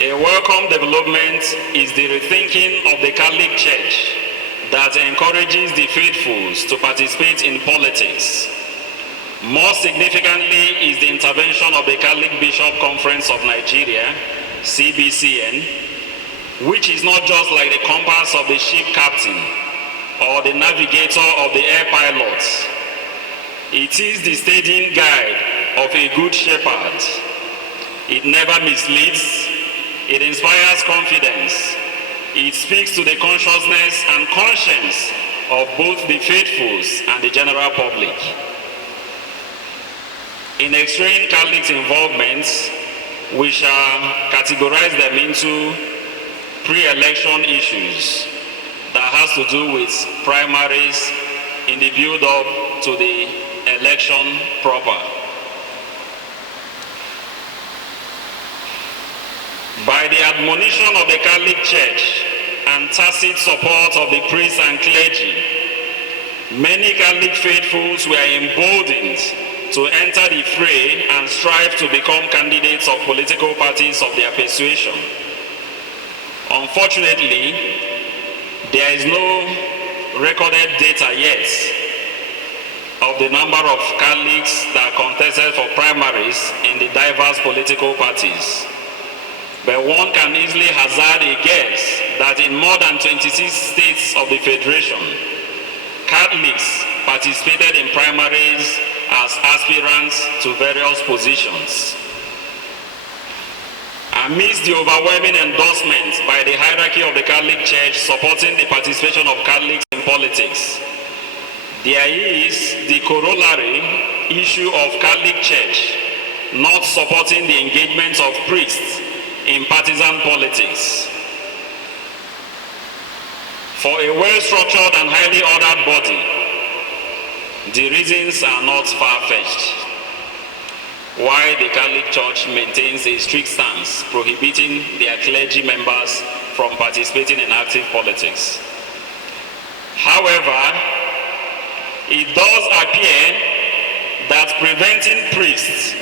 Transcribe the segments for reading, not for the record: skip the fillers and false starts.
A welcome development is the rethinking of the Catholic Church that encourages the faithfuls to participate in politics. More significantly is the intervention of the Catholic Bishop Conference of Nigeria, CBCN, which is not just like the compass of the ship captain or the navigator of the air pilot. It is the steadying guide of a good shepherd. It never misleads. It inspires confidence. It speaks to the consciousness and conscience of both the faithfuls and the general public. In extreme Catholic involvements, we shall categorize them into pre-election issues that has to do with primaries in the build-up to the election proper. By the admonition of the Catholic Church and tacit support of the priests and clergy, many Catholic faithfuls were emboldened to enter the fray and strive to become candidates of political parties of their persuasion. Unfortunately, there is no recorded data yet of the number of Catholics that contested for primaries in the diverse political parties. But one can easily hazard a guess that in more than 26 states of the Federation, Catholics participated in primaries as aspirants to various positions. Amidst the overwhelming endorsement by the hierarchy of the Catholic Church supporting the participation of Catholics in politics, there is the corollary issue of Catholic Church not supporting the engagement of priests in partisan politics. For a well-structured and highly ordered body, the reasons are not far-fetched. Why the Catholic Church maintains a strict stance prohibiting their clergy members from participating in active politics. However, it does appear that preventing priests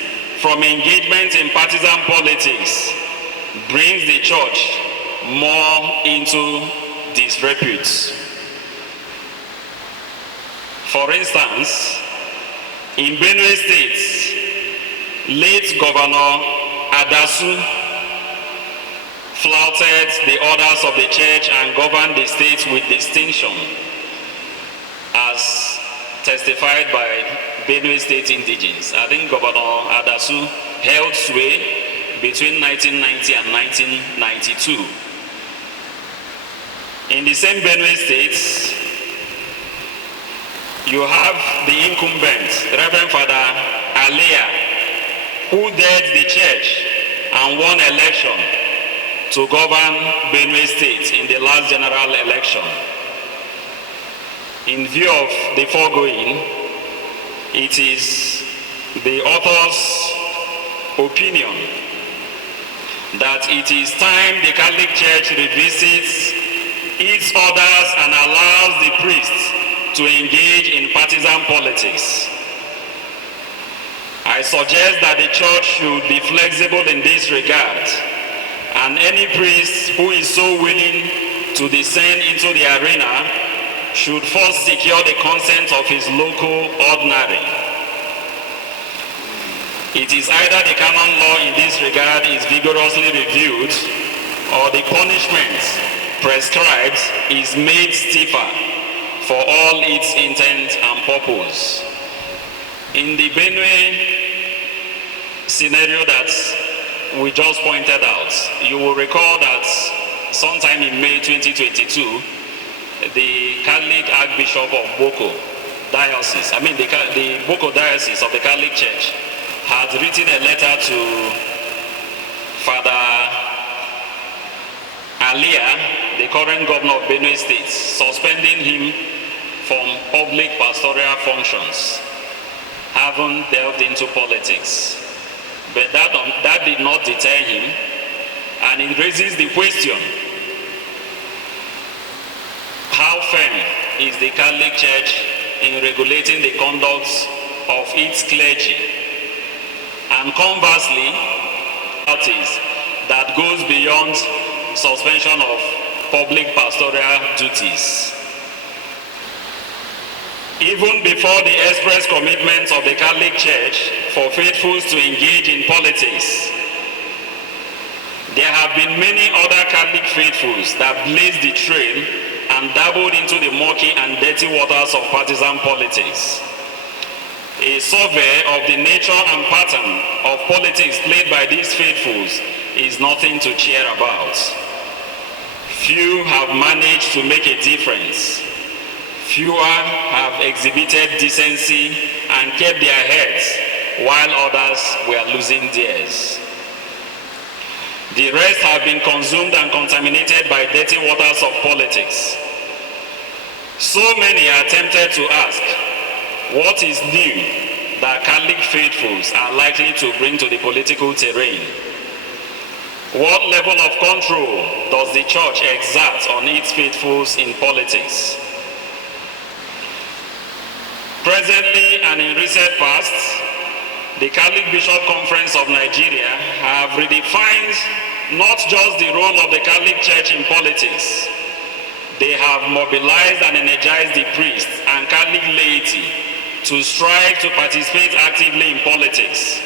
from engagement in partisan politics brings the church more into disrepute. For instance, in Benue State, late Governor Adasu flouted the orders of the church and governed the state with distinction, as testified by Benue State indigents. I think Governor Adasu held sway between 1990 and 1992. In the same Benue State, you have the incumbent, Reverend Father Alia, who led the church and won election to govern Benue State in the last general election. In view of the foregoing, it is the author's opinion that it is time the Catholic Church revisits its orders and allows the priests to engage in partisan politics. I suggest that the church should be flexible in this regard, and any priest who is so willing to descend into the arena should first secure the consent of his local ordinary. It is either the canon law in this regard is vigorously reviewed, or the punishment prescribed is made stiffer for all its intent and purpose. In the Benue scenario that we just pointed out, you will recall that sometime in May 2022, the Catholic Archbishop of Boko Diocese, the Boko Diocese of the Catholic Church, had written a letter to Father Alia, the current governor of Benue State, suspending him from public pastoral functions, having delved into politics. But that did not deter him, and it raises the question: how firm is the Catholic Church in regulating the conduct of its clergy? And conversely, that goes beyond suspension of public pastoral duties. Even before the express commitments of the Catholic Church for faithfuls to engage in politics, there have been many other Catholic faithfuls that blazed the trail and dabbled into the murky and dirty waters of partisan politics. A survey of the nature and pattern of politics played by these faithfuls is nothing to cheer about. Few have managed to make a difference. Fewer have exhibited decency and kept their heads, while others were losing theirs. The rest have been consumed and contaminated by dirty waters of politics. So many are tempted to ask, what is new that Catholic faithfuls are likely to bring to the political terrain? What level of control does the Church exert on its faithfuls in politics? Presently and in recent past, the Catholic Bishop Conference of Nigeria have redefined not just the role of the Catholic Church in politics. They have mobilized and energized the priests and Catholic laity to strive to participate actively in politics.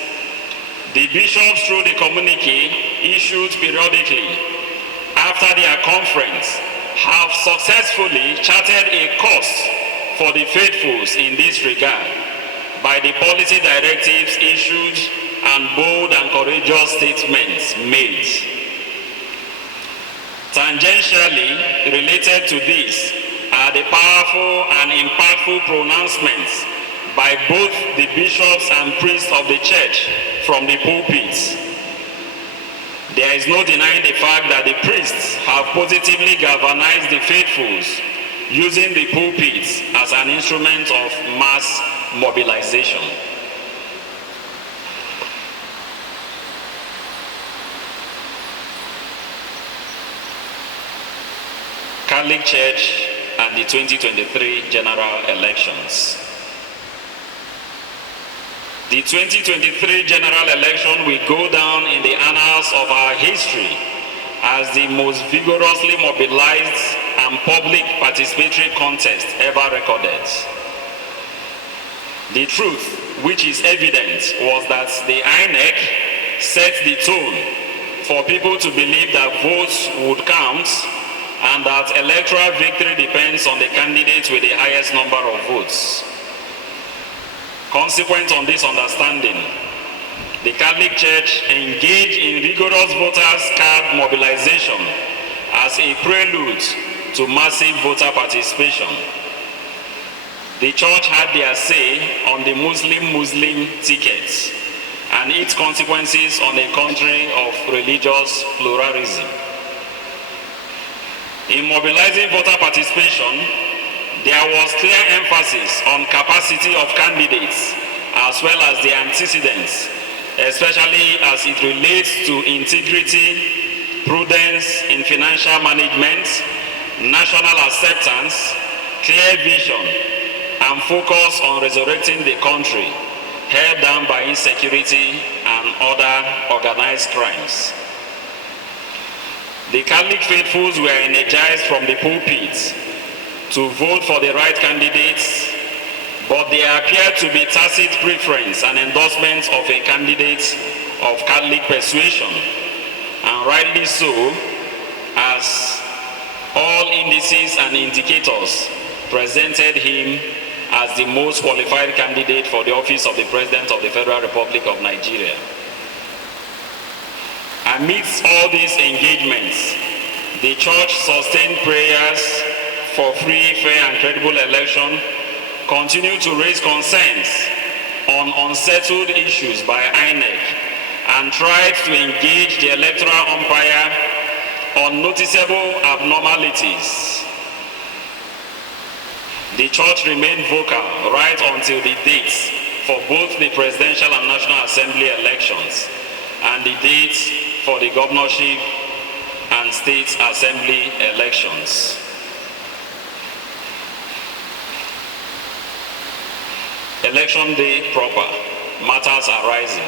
The bishops, through the communique issued periodically after their conference, have successfully charted a course for the faithfuls in this regard by the policy directives issued and bold and courageous statements made. Tangentially related to this are the powerful and impactful pronouncements by both the bishops and priests of the Church from the pulpits. There is no denying the fact that the priests have positively galvanized the faithfuls, using the pulpits as an instrument of mass mobilization. Catholic Church and the 2023 general elections. The 2023 general election will go down in the annals of our history as the most vigorously mobilized and public participatory contest ever recorded. The truth, which is evident, was that the INEC set the tone for people to believe that votes would count and that electoral victory depends on the candidate with the highest number of votes. Consequent on this understanding, the Catholic Church engaged in rigorous voters' card mobilization as a prelude to massive voter participation. The Church had their say on the Muslim tickets and its consequences on a country of religious pluralism. In mobilizing voter participation, there was clear emphasis on capacity of candidates as well as the antecedents, especially as it relates to integrity, prudence in financial management, national acceptance, clear vision, and focus on resurrecting the country held down by insecurity and other organized crimes. The Catholic faithfuls were energized from the pulpits to vote for the right candidates, but there appeared to be tacit preference and endorsement of a candidate of Catholic persuasion, and rightly so, as all indices and indicators presented him as the most qualified candidate for the office of the President of the Federal Republic of Nigeria. Amidst all these engagements, the Church sustained prayers for free, fair, and credible election, continued to raise concerns on unsettled issues by INEC, and tried to engage the electoral umpire on noticeable abnormalities. The Church remained vocal right until the dates for both the Presidential and National Assembly elections and the dates for the governorship and state assembly elections. Election day proper, matters arising.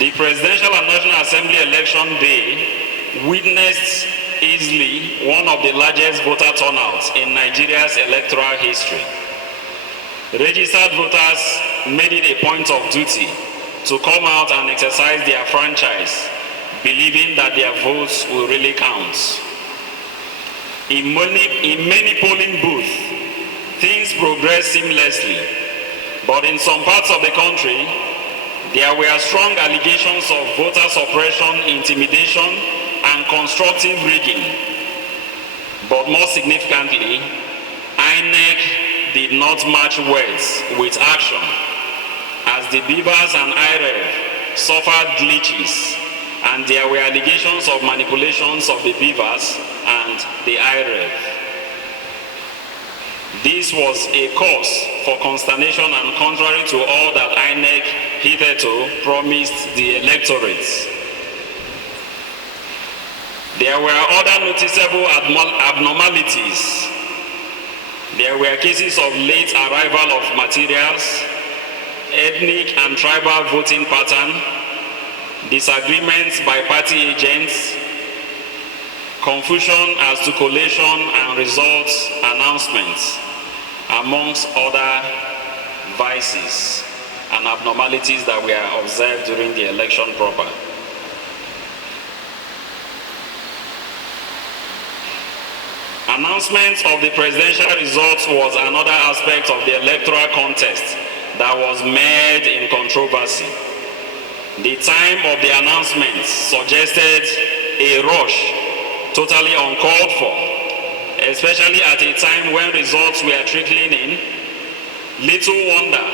The Presidential and National Assembly election day witnessed easily one of the largest voter turnouts in Nigeria's electoral history. Registered voters made it a point of duty to come out and exercise their franchise, believing that their votes will really count. In many polling booths, things progressed seamlessly, but in some parts of the country, there were strong allegations of voter suppression, intimidation, and constructive rigging. But more significantly, INEC did not match words with action, as the Beavers and IREV suffered glitches, and there were allegations of manipulations of the Beavers and the IREV. This was a cause for consternation and contrary to all that INEC hitherto promised the electorate. There were other noticeable abnormalities. There were cases of late arrival of materials, ethnic and tribal voting pattern, disagreements by party agents, confusion as to collation and results announcements, amongst other vices and abnormalities that were observed during the election proper. Announcement of the presidential results was another aspect of the electoral contest that was mired in controversy. The time of the announcement suggested a rush totally uncalled for, especially at a time when results were trickling in. Little wonder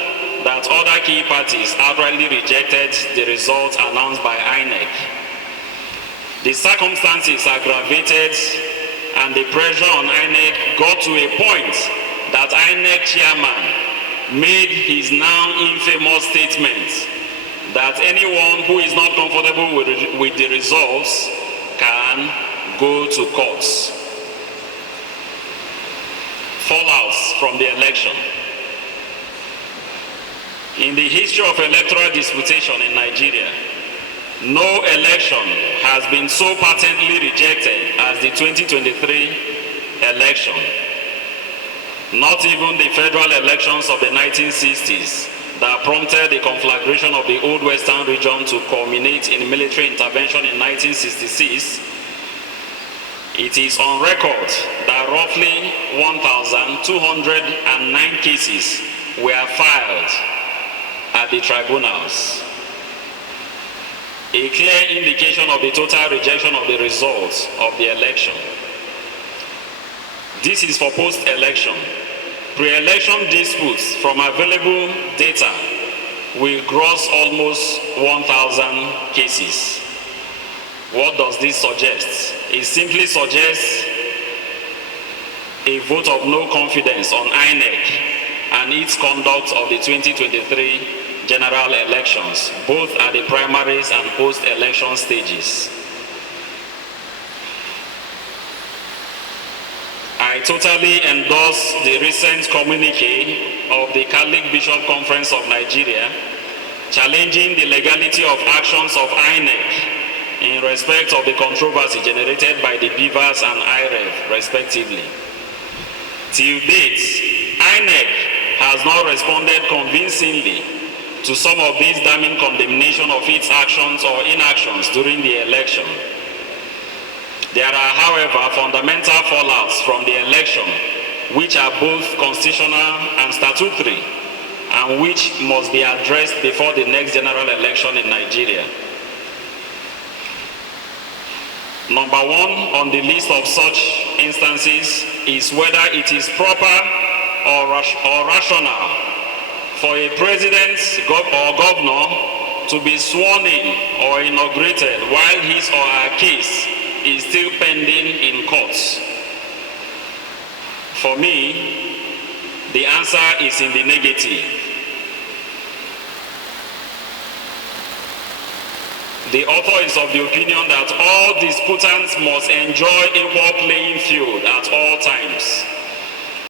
that other key parties outrightly rejected the results announced by INEC. The circumstances aggravated, and the pressure on INEC got to a point that INEC chairman made his now infamous statement that anyone who is not comfortable with the results can go to courts. Fallouts from the election. In the history of electoral disputation in Nigeria, no election has been so patently rejected as the 2023 election. Not even the federal elections of the 1960s that prompted the conflagration of the Old Western region to culminate in military intervention in 1966. It is on record that roughly 1,209 cases were filed at the tribunals. A clear indication of the total rejection of the results of the election. This is for post-election. Pre-election disputes from available data will gross almost 1,000 cases. What does this suggest? It simply suggests a vote of no confidence on INEC and its conduct of the 2023 general elections, both at the primaries and post-election stages. I totally endorse the recent communique of the Catholic Bishop Conference of Nigeria challenging the legality of actions of INEC in respect of the controversy generated by the Beavers and IREV, respectively. Till date, INEC has not responded convincingly to some of these damning condemnation of its actions or inactions during the election. There are, however, fundamental fallouts from the election which are both constitutional and statutory and which must be addressed before the next general election in Nigeria. Number one on the list of such instances is whether it is proper or rational for a president or governor to be sworn in or inaugurated while his or her case is still pending in courts. For me, the answer is in the negative. The author is of the opinion that all disputants must enjoy equal playing field at all times.